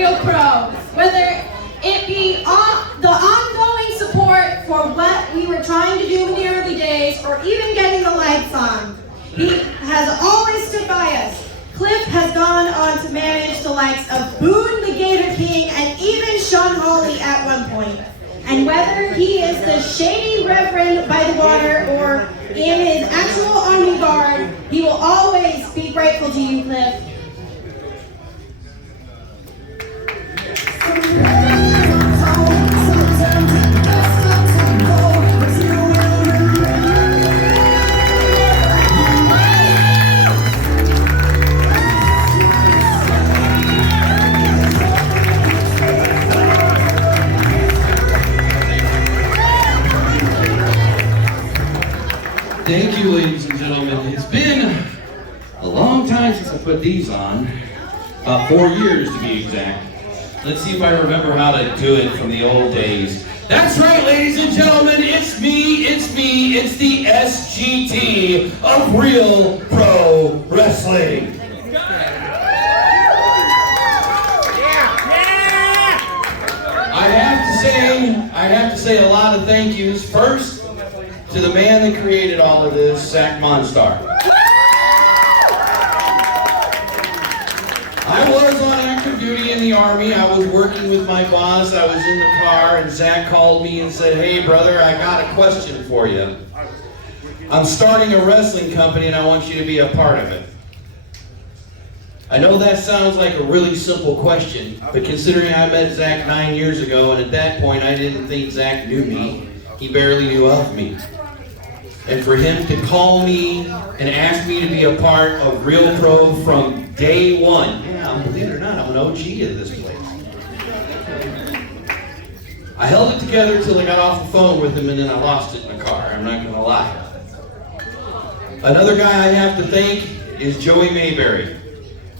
Real Pro, whether it be the ongoing support for what we were trying to do in the early days, or even getting the lights on. He has always stood by us. Cliff has gone on to manage the likes of Boone the Gator King and even Sean Hawley at one point. And whether he is the shady reverend by the water or in his actual army guard, he will always be grateful to you, Cliff. Thank you, ladies and gentlemen. It's been a long time since I put these on. About 4 years to be exact. Let's see if I remember how to do it from the old days. That's right, ladies and gentlemen. It's me. It's the SGT of Real Pro Wrestling. I have to say a lot of thank yous. First, to the man that created all of this, Zach Monstar. I was on active duty in the Army. I was working with my boss. I was in the car, and Zach called me and said, "Hey, brother, I got a question for you. I'm starting a wrestling company, and I want you to be a part of it." I know that sounds like a really simple question, but considering I met Zach 9 years ago, and at that point, I didn't think Zach knew me. He barely knew of me. And for him to call me and ask me to be a part of Real Pro from day one, yeah, believe it or not, I'm an OG of this place. I held it together till I got off the phone with him, and then I lost it in the car, I'm not gonna lie. Another guy I have to thank is Joey Mayberry.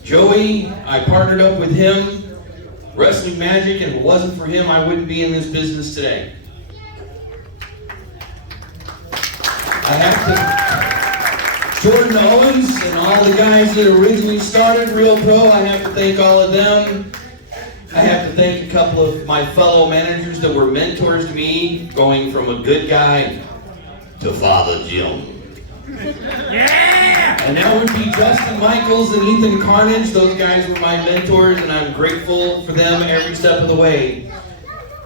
Joey, I partnered up with him, Wrestling Magic, and if it wasn't for him, I wouldn't be in this business today. I have to, Jordan Owens and all the guys that originally started Real Pro, I have to thank all of them. I have to thank a couple of my fellow managers that were mentors to me, going from a good guy to Father Jim. Yeah! And that would be Justin Michaels and Ethan Karnage. Those guys were my mentors, and I'm grateful for them every step of the way.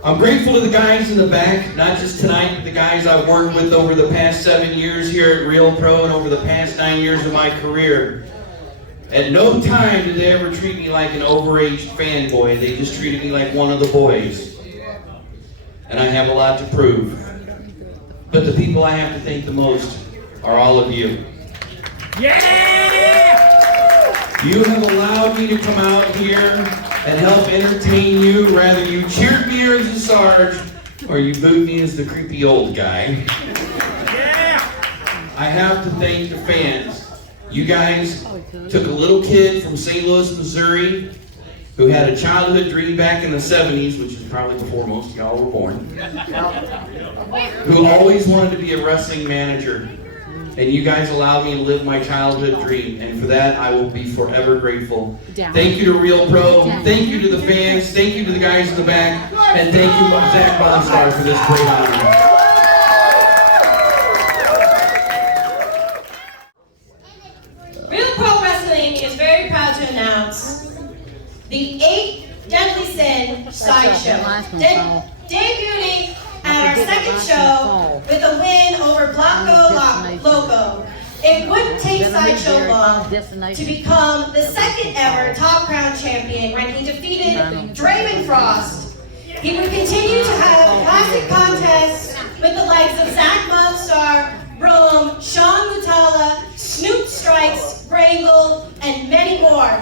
I'm grateful to the guys in the back, not just tonight, but the guys I've worked with over the past 7 years here at Real Pro and over the past 9 years of my career. At no time did they ever treat me like an overaged fanboy. They just treated me like one of the boys. And I have a lot to prove. But the people I have to thank the most are all of you. Yeah! You have allowed me to come out here and help entertain you. Rather you cheered me as a Sarge, or you booed me as the creepy old guy. Yeah! I have to thank the fans. You guys took a little kid from St. Louis, Missouri, who had a childhood dream back in the 70s, which is probably before most of y'all were born, who always wanted to be a wrestling manager. And you guys allowed me to live my childhood dream, and for that I will be forever grateful. Thank you to Real Pro, thank you to the fans, thank you to the guys in the back, and thank you Zach Monstar for this great honor. Real Pro Wrestling is very proud to announce the 8th Deadly Sin Sideshow, debuting at our second show with a win over Blanco Loco. It wouldn't take Sideshow long to become the second ever Top Crown champion when he defeated Draven Frost. He would continue to have classic contests with the likes of Zach Monstar, Rome, Sean Mutala, Snoop Strikes, Brangle, and many more.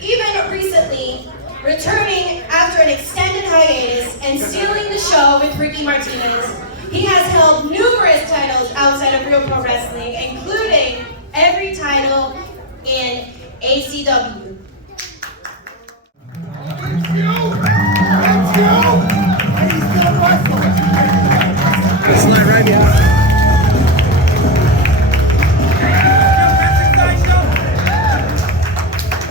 Even recently, returning after an extended hiatus and stealing the show with Ricky Martinez, he has held numerous titles outside of Real Pro Wrestling, including every title in ACW. Let's go! It's not right now.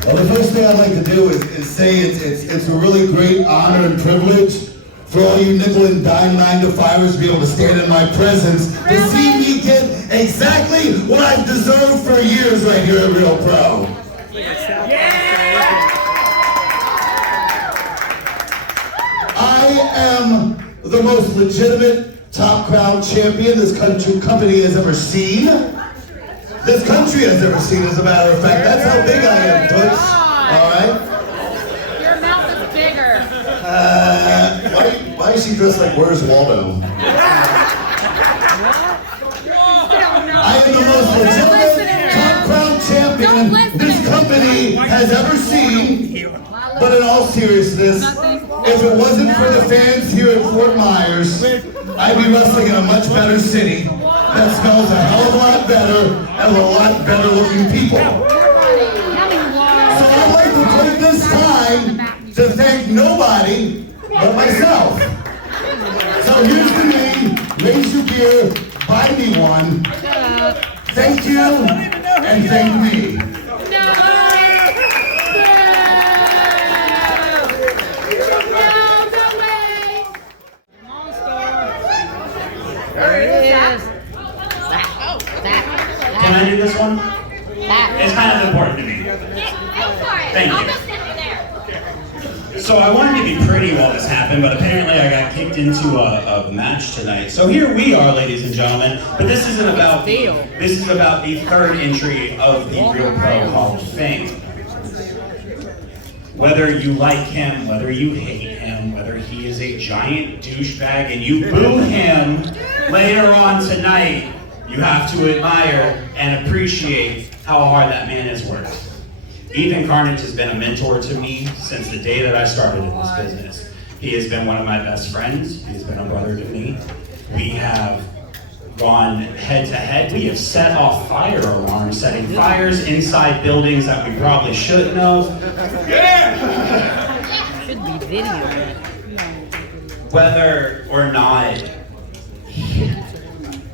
Well, the first thing thing I'd like to do is say it's a really great honor and privilege for all you nickel and dime 9-to-5ers to be able to stand in my presence to see me get exactly what I've deserved for years right here at Real Pro. I am the most legitimate Top Crown champion this company has ever seen. This country has ever seen, as a matter of fact. That's how big I am, Toots. All right? Your mouth is bigger. Why is she dressed like Where's Waldo? I am the most legitimate Top Crown champion this company has ever seen. But in all seriousness, if it wasn't for the fans here at Fort Myers, I'd be wrestling in a much better city that smells a hell of a lot better and with a lot better looking people. So I'd like to take this time to thank nobody but myself. So here's to me, raise your beer, buy me one. Thank you, and thank me. There it is. Can I do this one? It's kind of important to me. Thank you. So I wanted to be pretty while this happened, but apparently I got kicked into a match tonight. So here we are, ladies and gentlemen. But this isn't about this is about the third entry of the Real Pro Hall of Fame. Whether you like him, whether you hate him, whether he is a giant douchebag and you boo him later on tonight, you have to admire and appreciate how hard that man has worked. Ethan Karnage has been a mentor to me since the day that I started in this business. He has been one of my best friends. He's been a brother to me. We have gone head to head. We have set off fire alarms, setting fires inside buildings that we probably shouldn't have. Yeah! Should be video. Whether or not,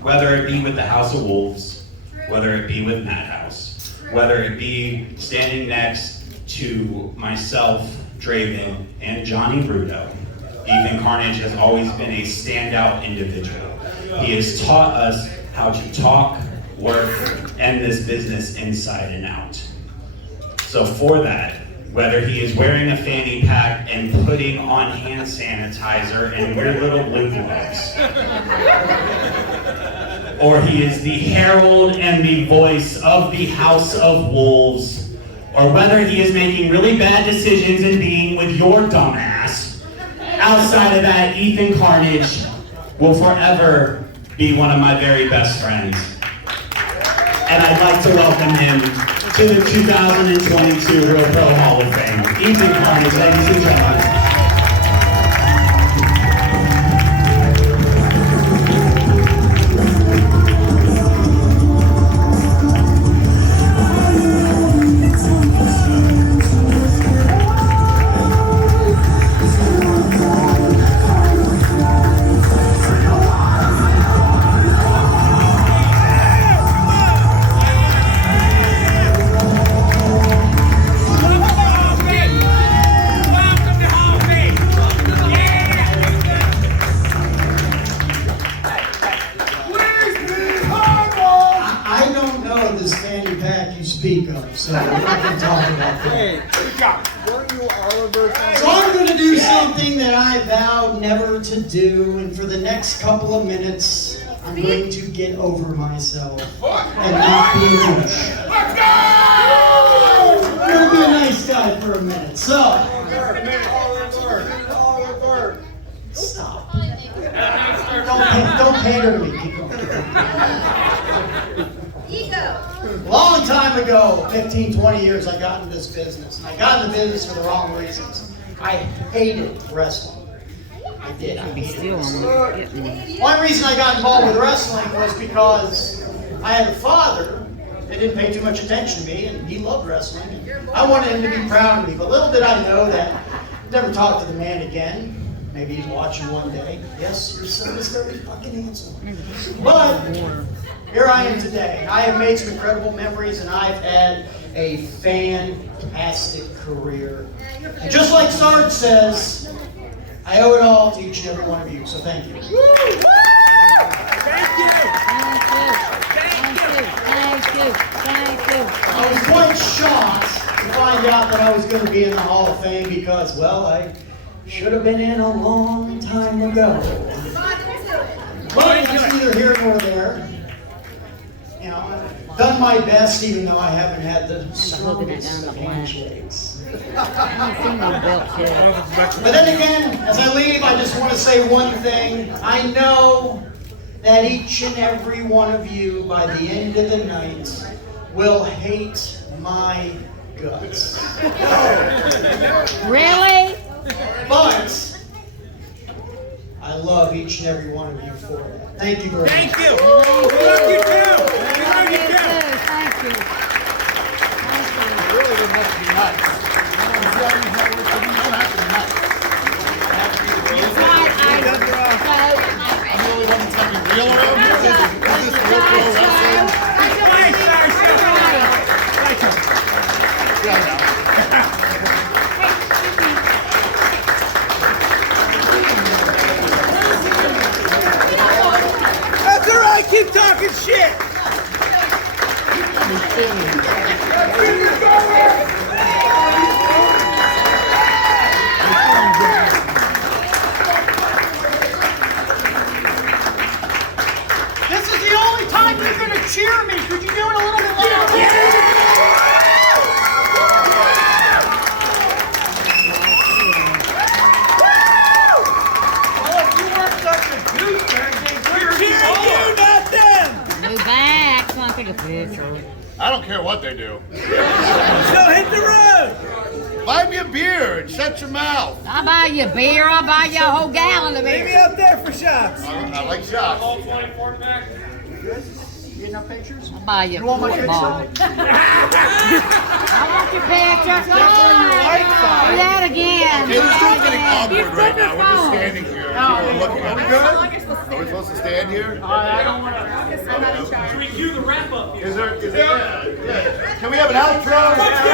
whether it be with the House of Wolves, whether it be with Madhouse, whether it be standing next to myself, Draven, and Johnny Bruto, Ethan Karnage has always been a standout individual. He has taught us how to talk, work, and this business inside and out. So for that, whether he is wearing a fanny pack and putting on hand sanitizer and weird little blue gloves, or he is the herald and the voice of the House of Wolves, or whether he is making really bad decisions and being with your dumbass, outside of that, Ethan Karnage will forever be one of my very best friends. And I'd like to welcome him to the 2022 Real Pro Hall of Fame. Ethan Karnage, ladies and gentlemen. So we can talk about that. Good job. Weren't you Oliver? So I'm going to do something that I vowed never to do, and for the next couple of minutes, I'm going to get over myself and not be a douche. Let's go! I'm going to be a nice guy for a minute. So, stop. Don't pander to me. Keep going. Long time ago, 15, 20 years, I got into this business. And I got into business for the wrong reasons. I hated wrestling. I did. I hated wrestling. One reason I got involved with wrestling was because I had a father that didn't pay too much attention to me, and he loved wrestling. And I wanted him to be proud of me. But little did I know that I'd never talk to the man again. Maybe he's watching one day. Yes, your son is very fucking handsome. But here I am today. I have made some incredible memories, and I've had a fantastic career. And just like Sarge says, I owe it all to each and every one of you, so thank you. Thank you. I was quite shocked to find out that I was going to be in the Hall of Fame because, well, I should have been in a long time ago. But that's neither here nor there. You know, I've done my best, even though I haven't had the strongest of handshakes. But then again, as I leave, I just want to say one thing. I know that each and every one of you, by the end of the night, will hate my guts. Really? But I love each and every one of you for that. Thank you very much. Thank you. We love you too. We love you too. Thank you. Really, there must be nuts. That's all right, keep talking shit! This is the only time you're going to cheer me. Could you do it a little bit louder? Move back so I can take a picture. I don't care what they do. So hit the road! Buy me a beer and shut your mouth. I'll buy you a beer. I'll buy you a whole gallon of Maybe beer. up there for shots. I like shots. You get enough pictures? I'll buy you a want my football. picture? I want your picture. Come on. Do that again. Hey, this is getting awkward right now. We're just standing here. People are looking at us. Are we supposed to stand here? I don't want to. Should we cue the wrap up here? Yeah. Can we have an outro? Let's go!